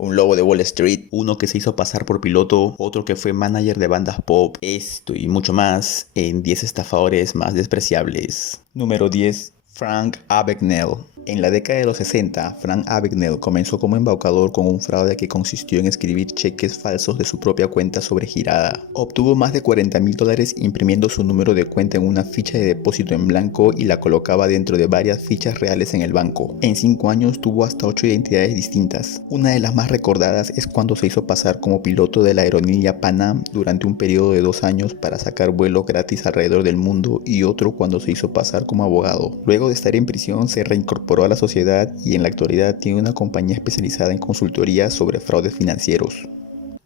un lobo de Wall Street, uno que se hizo pasar por piloto, otro que fue manager de bandas pop, esto y mucho más en 10 estafadores más despreciables. Número 10. Frank Abagnale. En la década de los 60, Frank Abagnale comenzó como embaucador con un fraude que consistió en escribir cheques falsos de su propia cuenta sobregirada. Obtuvo más de $40,000 imprimiendo su número de cuenta en una ficha de depósito en blanco y la colocaba dentro de varias fichas reales en el banco. En 5 años tuvo hasta 8 identidades distintas. Una de las más recordadas es cuando se hizo pasar como piloto de la aerolínea Pan Am durante un periodo de 2 años para sacar vuelos gratis alrededor del mundo, y otro cuando se hizo pasar como abogado. Luego de estar en prisión se reincorporó a la sociedad y en la actualidad tiene una compañía especializada en consultoría sobre fraudes financieros.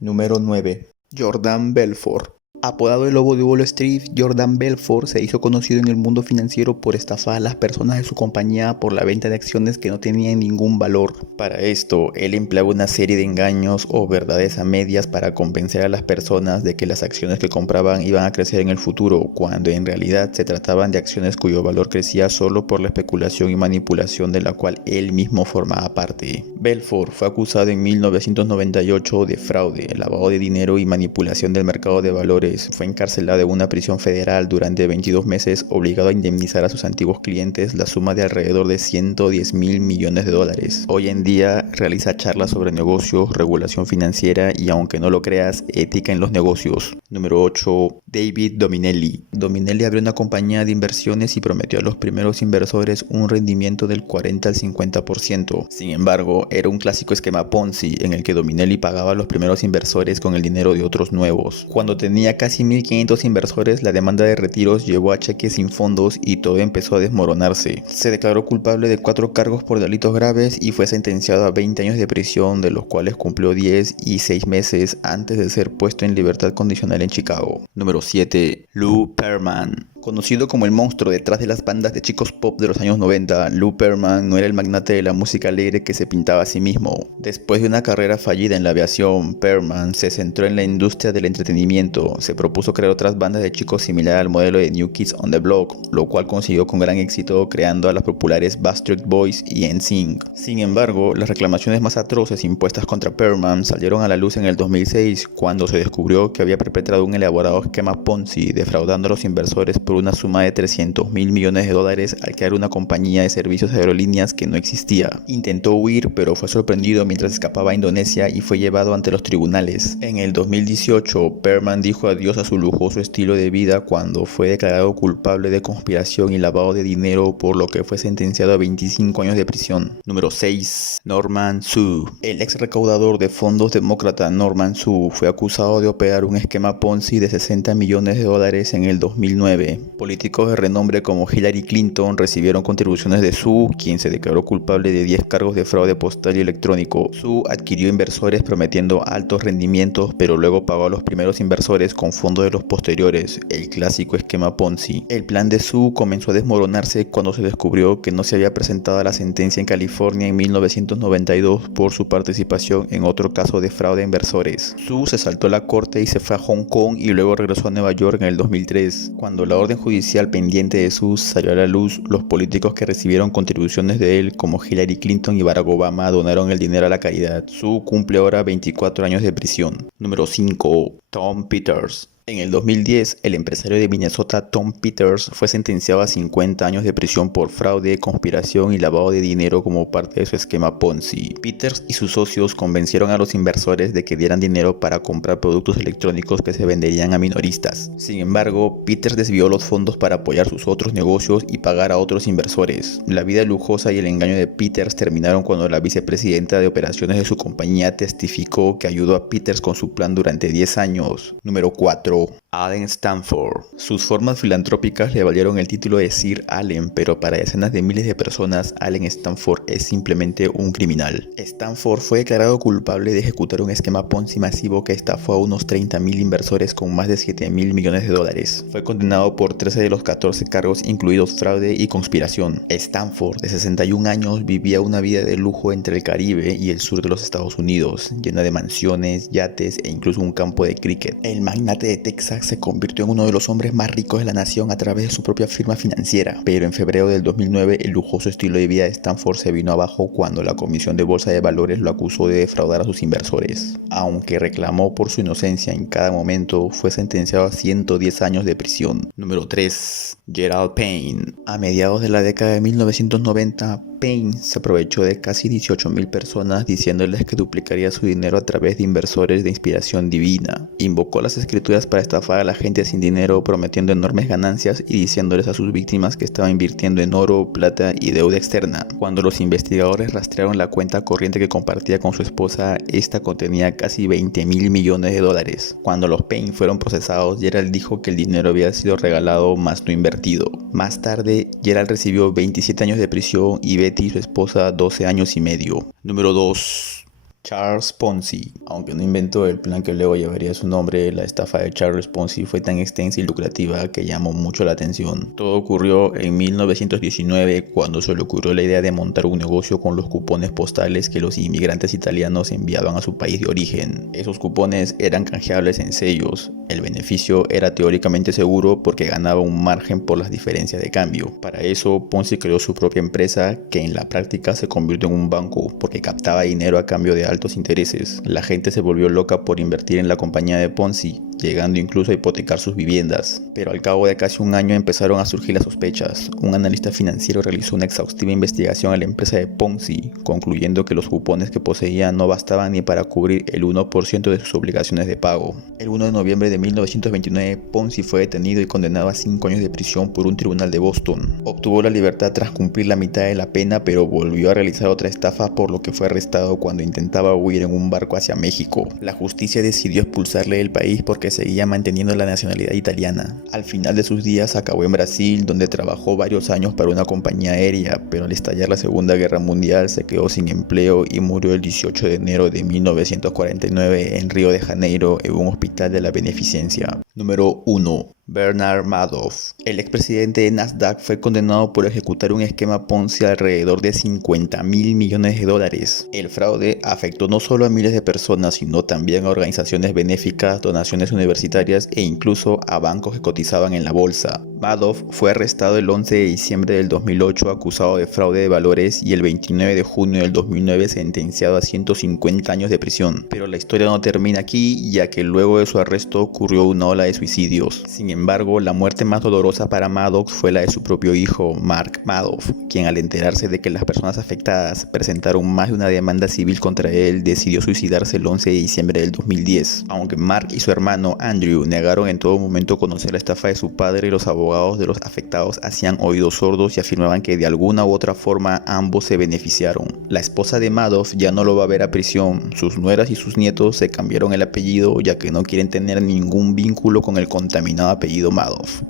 Número 9. Jordan Belfort. Apodado el Lobo de Wall Street, Jordan Belfort se hizo conocido en el mundo financiero por estafar a las personas de su compañía por la venta de acciones que no tenían ningún valor. Para esto, él empleaba una serie de engaños o verdades a medias para convencer a las personas de que las acciones que compraban iban a crecer en el futuro, cuando en realidad se trataban de acciones cuyo valor crecía solo por la especulación y manipulación de la cual él mismo formaba parte. Belfort fue acusado en 1998 de fraude, lavado de dinero y manipulación del mercado de valores. Fue encarcelado en una prisión federal durante 22 meses, obligado a indemnizar a sus antiguos clientes la suma de alrededor de $110,000 millones. Hoy en día realiza charlas sobre negocios, regulación financiera y, aunque no lo creas, ética en los negocios. Número 8. David Dominelli. Dominelli abrió una compañía de inversiones y prometió a los primeros inversores un rendimiento del 40 al 50%. Sin embargo, era un clásico esquema Ponzi en el que Dominelli pagaba a los primeros inversores con el dinero de otros nuevos. Cuando tenía casi 1.500 inversores, la demanda de retiros llevó a cheques sin fondos y todo empezó a desmoronarse. Se declaró culpable de 4 cargos por delitos graves y fue sentenciado a 20 años de prisión, de los cuales cumplió 10 y 6 meses antes de ser puesto en libertad condicional en Chicago. Número 7. Lou Pearlman. Conocido como el monstruo detrás de las bandas de chicos pop de los años 90, Lou Pearlman no era el magnate de la música alegre que se pintaba a sí mismo. Después de una carrera fallida en la aviación, Pearlman se centró en la industria del entretenimiento. Se propuso crear otras bandas de chicos similar al modelo de New Kids on the Block, lo cual consiguió con gran éxito, creando a las populares Backstreet Boys y NSYNC. Sin embargo, las reclamaciones más atroces impuestas contra Pearlman salieron a la luz en el 2006, cuando se descubrió que había perpetrado un elaborado esquema Ponzi, defraudando a los inversores por una suma de $300,000 millones al crear una compañía de servicios de aerolíneas que no existía. Intentó huir, pero fue sorprendido mientras escapaba a Indonesia y fue llevado ante los tribunales. En el 2018, Pearlman dijo adiós a su lujoso estilo de vida cuando fue declarado culpable de conspiración y lavado de dinero, por lo que fue sentenciado a 25 años de prisión. Número 6. Norman Su. El ex recaudador de fondos demócrata Norman Su fue acusado de operar un esquema Ponzi de $60 millones en el 2009. Políticos de renombre como Hillary Clinton recibieron contribuciones de Su, quien se declaró culpable de 10 cargos de fraude postal y electrónico. Su adquirió inversores prometiendo altos rendimientos, pero luego pagó a los primeros inversores con fondos de los posteriores, el clásico esquema Ponzi. El plan de Su comenzó a desmoronarse cuando se descubrió que no se había presentado a la sentencia en California en 1992 por su participación en otro caso de fraude a inversores. Su se saltó la corte y se fue a Hong Kong y luego regresó a Nueva York en el 2003. Cuando la orden judicial pendiente de Su salió a la luz, los políticos que recibieron contribuciones de él, como Hillary Clinton y Barack Obama, donaron el dinero a la caridad. Su cumple ahora 24 años de prisión. Número 5. Tom Peters. En el 2010, el empresario de Minnesota Tom Peters fue sentenciado a 50 años de prisión por fraude, conspiración y lavado de dinero como parte de su esquema Ponzi. Peters y sus socios convencieron a los inversores de que dieran dinero para comprar productos electrónicos que se venderían a minoristas. Sin embargo, Peters desvió los fondos para apoyar sus otros negocios y pagar a otros inversores. La vida lujosa y el engaño de Peters terminaron cuando la vicepresidenta de operaciones de su compañía testificó que ayudó a Peters con su plan durante 10 años. Número 4. Allen Stanford. Sus formas filantrópicas le valieron el título de Sir Allen, pero para decenas de miles de personas, Allen Stanford es simplemente un criminal. Stanford fue declarado culpable de ejecutar un esquema Ponzi masivo que estafó a unos 30,000 inversores con más de $7,000 millones. Fue condenado por 13 de los 14 cargos, incluidos fraude y conspiración. Stanford, de 61 años, vivía una vida de lujo entre el Caribe y el sur de los Estados Unidos, llena de mansiones, yates e incluso un campo de cricket. El magnate de Texas se convirtió en uno de los hombres más ricos de la nación a través de su propia firma financiera. Pero en febrero del 2009 el lujoso estilo de vida de Stanford se vino abajo cuando la Comisión de Bolsa de Valores lo acusó de defraudar a sus inversores. Aunque reclamó por su inocencia en cada momento, fue sentenciado a 110 años de prisión. Número 3. Gerald Payne. A mediados de la década de 1990, Payne se aprovechó de casi 18.000 personas diciéndoles que duplicaría su dinero a través de inversores de inspiración divina. Invocó las escrituras para estafar a la gente sin dinero, prometiendo enormes ganancias y diciéndoles a sus víctimas que estaba invirtiendo en oro, plata y deuda externa. Cuando los investigadores rastrearon la cuenta corriente que compartía con su esposa, esta contenía casi 20.000 millones de dólares. Cuando los Payne fueron procesados, Gerald dijo que el dinero había sido regalado más no invertido. Más tarde, Gerald recibió 27 años de prisión y Betty, su esposa, 12 años y medio. Número 2. Charles Ponzi. Aunque no inventó el plan que luego llevaría su nombre, la estafa de Charles Ponzi fue tan extensa y lucrativa que llamó mucho la atención. Todo ocurrió en 1919 cuando se le ocurrió la idea de montar un negocio con los cupones postales que los inmigrantes italianos enviaban a su país de origen. Esos cupones eran canjeables en sellos. El beneficio era teóricamente seguro porque ganaba un margen por las diferencias de cambio. Para eso, Ponzi creó su propia empresa que en la práctica se convirtió en un banco porque captaba dinero a cambio de altos intereses. La gente se volvió loca por invertir en la compañía de Ponzi, llegando incluso a hipotecar sus viviendas. Pero al cabo de casi un año empezaron a surgir las sospechas. Un analista financiero realizó una exhaustiva investigación a la empresa de Ponzi, concluyendo que los cupones que poseía no bastaban ni para cubrir el 1% de sus obligaciones de pago. El 1 de noviembre de 1929, Ponzi fue detenido y condenado a 5 años de prisión por un tribunal de Boston. Obtuvo la libertad tras cumplir la mitad de la pena, pero volvió a realizar otra estafa, por lo que fue arrestado cuando intentaba huir en un barco hacia México. La justicia decidió expulsarle del país porque seguía manteniendo la nacionalidad italiana. Al final de sus días acabó en Brasil, donde trabajó varios años para una compañía aérea, pero al estallar la Segunda Guerra Mundial se quedó sin empleo y murió el 18 de enero de 1949 en Río de Janeiro en un hospital de la Beneficencia. Número 1. Bernard Madoff. El expresidente de Nasdaq fue condenado por ejecutar un esquema Ponzi alrededor de 50.000 millones de dólares. El fraude afectó no solo a miles de personas, sino también a organizaciones benéficas, donaciones universitarias e incluso a bancos que cotizaban en la bolsa. Madoff fue arrestado el 11 de diciembre del 2008 acusado de fraude de valores y el 29 de junio del 2009 sentenciado a 150 años de prisión. Pero la historia no termina aquí, ya que luego de su arresto ocurrió una ola de suicidios. Sin embargo, la muerte más dolorosa para Madoff fue la de su propio hijo, Mark Madoff, quien al enterarse de que las personas afectadas presentaron más de una demanda civil contra él, decidió suicidarse el 11 de diciembre del 2010. Aunque Mark y su hermano Andrew negaron en todo momento conocer la estafa de su padre, los abogados de los afectados hacían oídos sordos y afirmaban que de alguna u otra forma ambos se beneficiaron. La esposa de Madoff ya no lo va a ver a prisión. Sus nueras y sus nietos se cambiaron el apellido ya que no quieren tener ningún vínculo con el contaminado apellido Madoff.